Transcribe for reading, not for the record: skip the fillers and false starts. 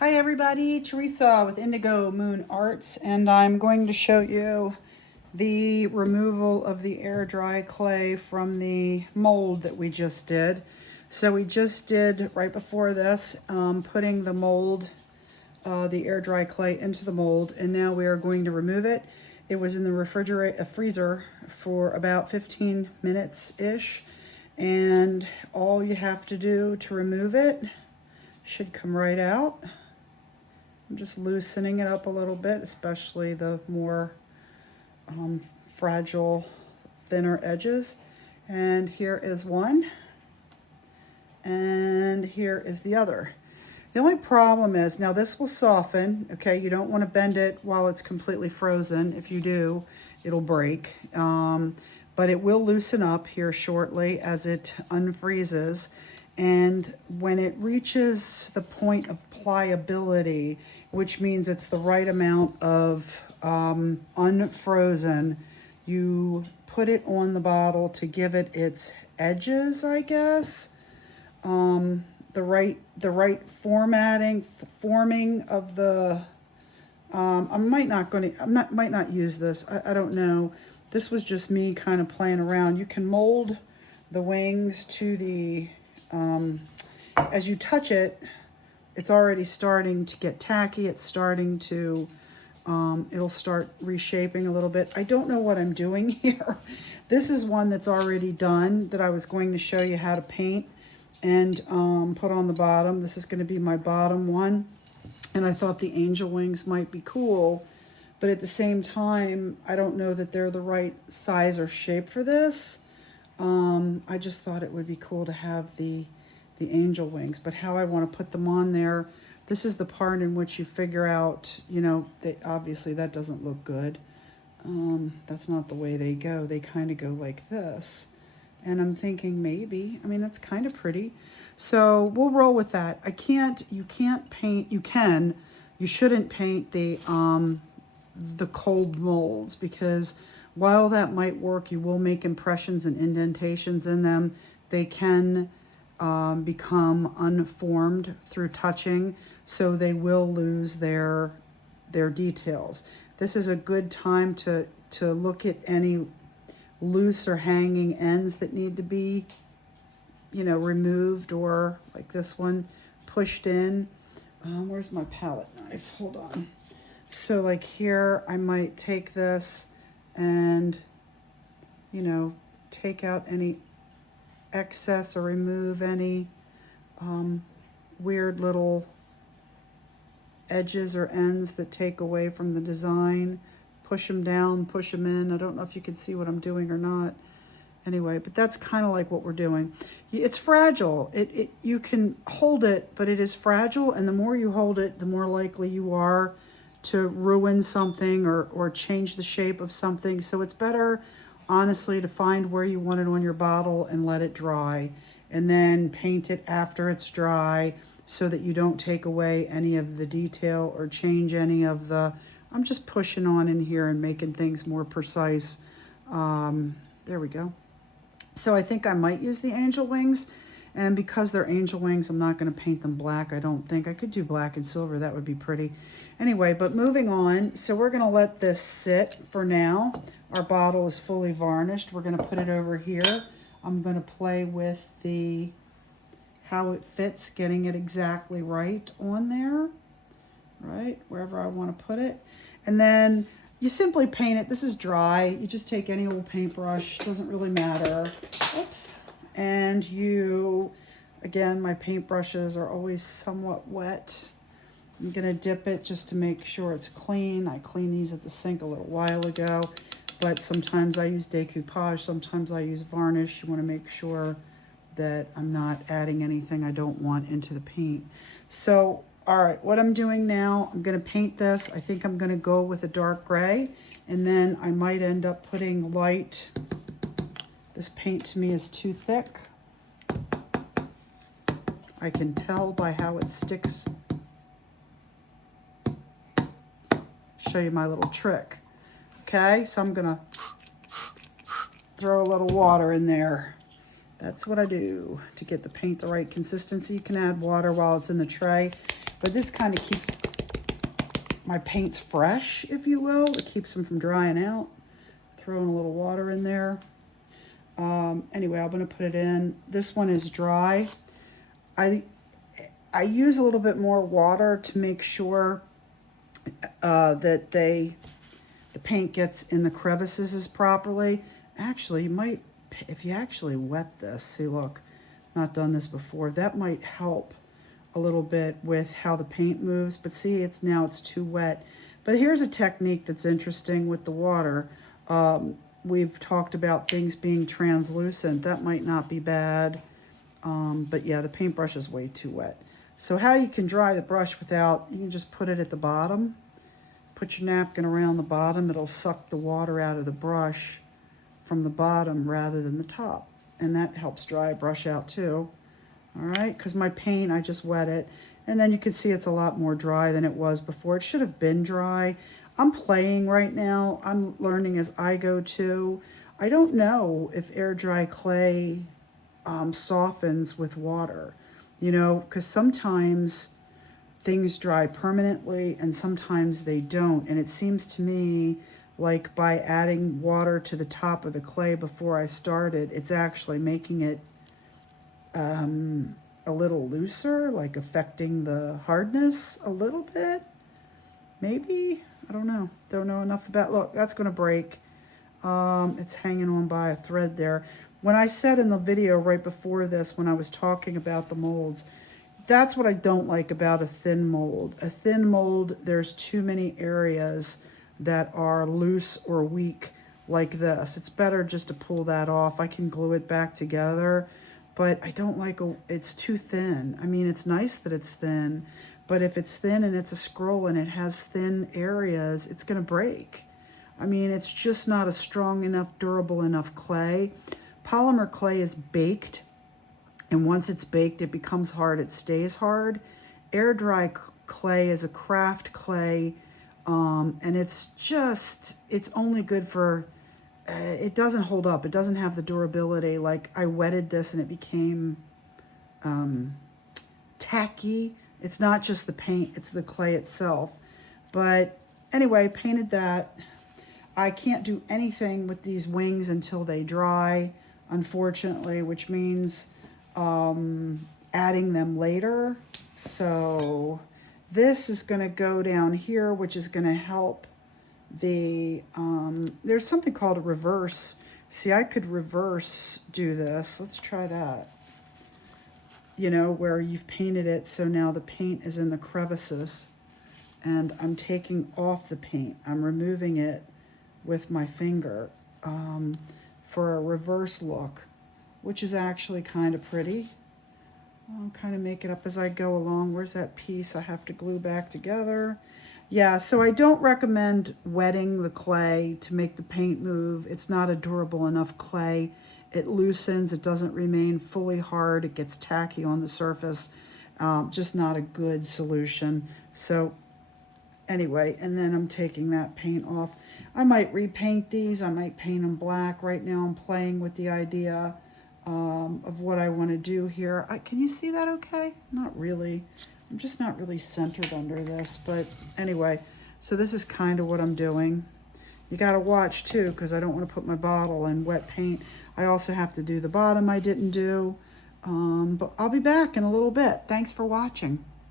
Hi everybody, Teresa with Indigo Moon Arts, and I'm going to show you the removal of the air dry clay from the mold that we just did. So we just did, right before this, putting the mold, the air dry clay into the mold, and now we are going to remove it. It was in the freezer for about 15 minutes-ish, and all you have to do to remove it should come right out. I'm just loosening it up a little bit, especially the more fragile, thinner edges. And here is one, and here is the other. The only problem is, now this will soften, okay? You don't want to bend it while it's completely frozen. If you do, it'll break. But it will loosen up here shortly as it unfreezes. And when it reaches the point of pliability, which means it's the right amount of unfrozen, you put it on the bottle to give it its edges, I guess. The right forming of the, I might not use this. I don't know. This was just me kind of playing around. You can mold the wings to the, as you touch it, it's already starting to get tacky. It's starting to, it'll start reshaping a little bit. I don't know what I'm doing here. This is one that's already done that I was going to show you how to paint and put on the bottom. This is going to be my bottom one. And I thought the angel wings might be cool, but at the same time, I don't know that they're the right size or shape for this. I just thought it would be cool to have the angel wings, but how I want to put them on there, this is the part in which you figure out, you know, obviously that doesn't look good. That's not the way they go. They kind of go like this. And I'm thinking maybe, I mean, that's kind of pretty. So we'll roll with that. You shouldn't paint the cold molds, because while that might work, you will make impressions and indentations in them. They can become unformed through touching, so they will lose their details. This is a good time to look at any loose or hanging ends that need to be, you know, removed, or like this one, pushed in. Where's my palette knife? Hold on. So like here, I might take this and, you know, take out any excess or remove any weird little edges or ends that take away from the design. Push them down, push them in. I don't know if you can see what I'm doing or not. Anyway, but that's kind of like what we're doing. It's fragile. You can hold it, but it is fragile, and the more you hold it, the more likely you are to ruin something or change the shape of something. So it's better, honestly, to find where you want it on your bottle and let it dry, and then paint it after it's dry so that you don't take away any of the detail or change any of the, I'm just pushing on in here and making things more precise. There we go. So I think I might use the angel wings, and because they're angel wings, I'm not going to paint them black. I don't think. I could do black and silver. That would be pretty. Anyway, but moving on. So we're going to let this sit for now. Our bottle is fully varnished. We're going to put it over here. I'm going to play with how it fits, getting it exactly right on there, right, wherever I want to put it. And then you simply paint it. This is dry. You just take any old paintbrush, doesn't really matter. Oops. And you, again, my paintbrushes are always somewhat wet. I'm gonna dip it just to make sure it's clean. I cleaned these at the sink a little while ago, but sometimes I use decoupage, sometimes I use varnish. You wanna make sure that I'm not adding anything I don't want into the paint. So, all right, what I'm doing now, I'm gonna paint this. I think I'm gonna go with a dark gray, and then I might end up putting light. This paint to me is too thick. I can tell by how it sticks. Show you my little trick. Okay, so I'm gonna throw a little water in there. That's what I do to get the paint the right consistency. You can add water while it's in the tray. But this kind of keeps my paints fresh, if you will. It keeps them from drying out. Throwing a little water in there. Anyway, I'm going to put it in. This one is dry. I use a little bit more water to make sure that the paint gets in the crevices properly. Actually, you might, if you actually wet this, see, look, not done this before, that might help a little bit with how the paint moves. But see, it's too wet. But here's a technique that's interesting with the water. We've talked about things being translucent. That might not be bad. But yeah, the paintbrush is way too wet. So how you can dry the brush without, you can just put it at the bottom. Put your napkin around the bottom. It'll suck the water out of the brush from the bottom rather than the top. And that helps dry a brush out too. All right, because my paint, I just wet it. And then you can see it's a lot more dry than it was before. It should have been dry. I'm playing right now. I'm learning as I go too. I don't know if air dry clay softens with water, you know, because sometimes things dry permanently and sometimes they don't. And it seems to me like by adding water to the top of the clay before I started, it's actually making it a little looser, like affecting the hardness a little bit. Maybe, I don't know enough about, look, that's going to break. It's hanging on by a thread there. When I said in the video right before this, when I was talking about the molds, that's what I don't like about a thin mold. A thin mold, there's too many areas that are loose or weak like this. It's better just to pull that off. I can glue it back together, but I don't like, it's too thin. I mean, it's nice that it's thin, but if it's thin and it's a scroll and it has thin areas, it's gonna break. I mean, it's just not a strong enough, durable enough clay. Polymer clay is baked, and once it's baked, it becomes hard, it stays hard. Air dry clay is a craft clay, and it's only good for, it doesn't hold up. It doesn't have the durability. Like I wetted this and it became tacky. It's not just the paint, it's the clay itself. But anyway, painted that. I can't do anything with these wings until they dry, unfortunately, which means adding them later. So this is going to go down here, which is going to help the, there's something called a reverse. See, I could reverse do this. Let's try that. You know, where you've painted it, so now the paint is in the crevices, and I'm taking off the paint. I'm removing it with my finger for a reverse look, which is actually kind of pretty. I'll kind of make it up as I go along. Where's that piece I have to glue back together? Yeah, so I don't recommend wetting the clay to make the paint move. It's not a durable enough clay. It loosens, it doesn't remain fully hard, it gets tacky on the surface. Just not a good solution. So anyway, and then I'm taking that paint off. I might repaint these, I might paint them black. Right now I'm playing with the idea of what I want to do here. Can you see that okay? Not really. I'm just not really centered under this, but anyway, so this is kind of what I'm doing. You got to watch too, because I don't want to put my bottle in wet paint. I also have to do the bottom I didn't do, but I'll be back in a little bit. Thanks for watching.